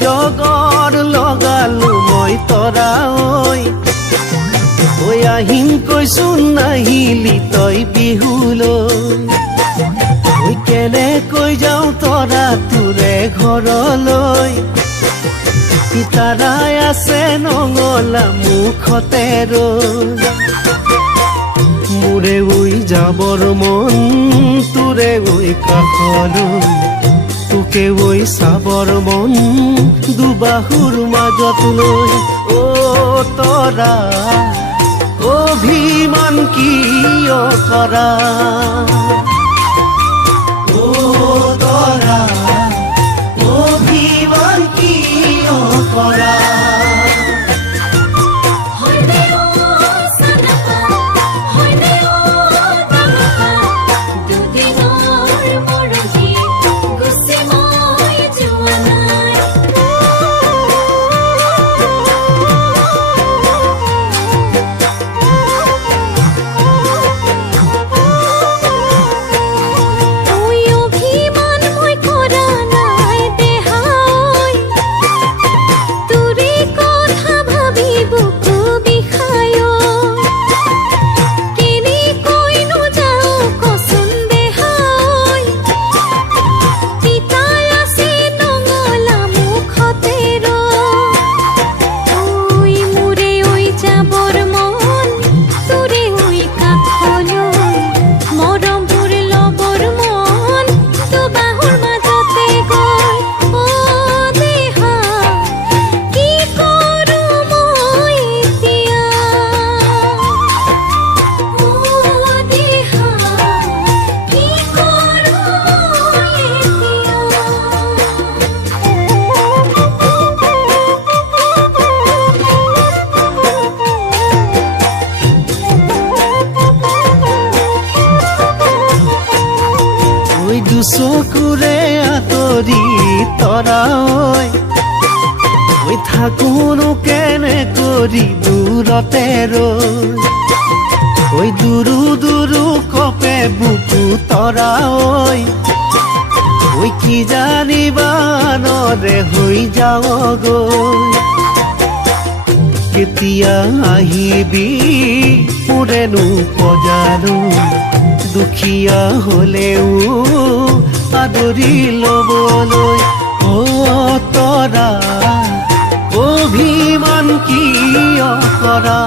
জগৰ লগালো মই তৰা ঐ আহিম কৈছোন নাহিলি তই বিহুলৈ ঐ কেনেকৈ যাওঁ তৰা তোৰে ঘৰলৈ পিতাৰাই আছে নঙলা মুখতে ৰৈ মোৰে ঐ যাবৰ মন তোৰে ঐ কাষলৈ তোকে ঐ চাবৰ মন দুবাহুৰ মাজত লৈ অ তৰা অভিমান কিয় কৰা অ তৰা অভিমান কিয় কৰা চকুৰে আঁতৰি তৰা ঐ থাকোনো কেনে কৰি দূৰতে ৰৈ ঐ দুৰু দুৰু কপে বুকু তৰা ঐ কি জানিবা নৰে হৈ যাওঁ গৈ কেতিয়া আহিবি মোৰেনো পজাৰো দুখীয়া হলেও আদৰি লবলৈ অ তৰা অভিমান কিয় কৰা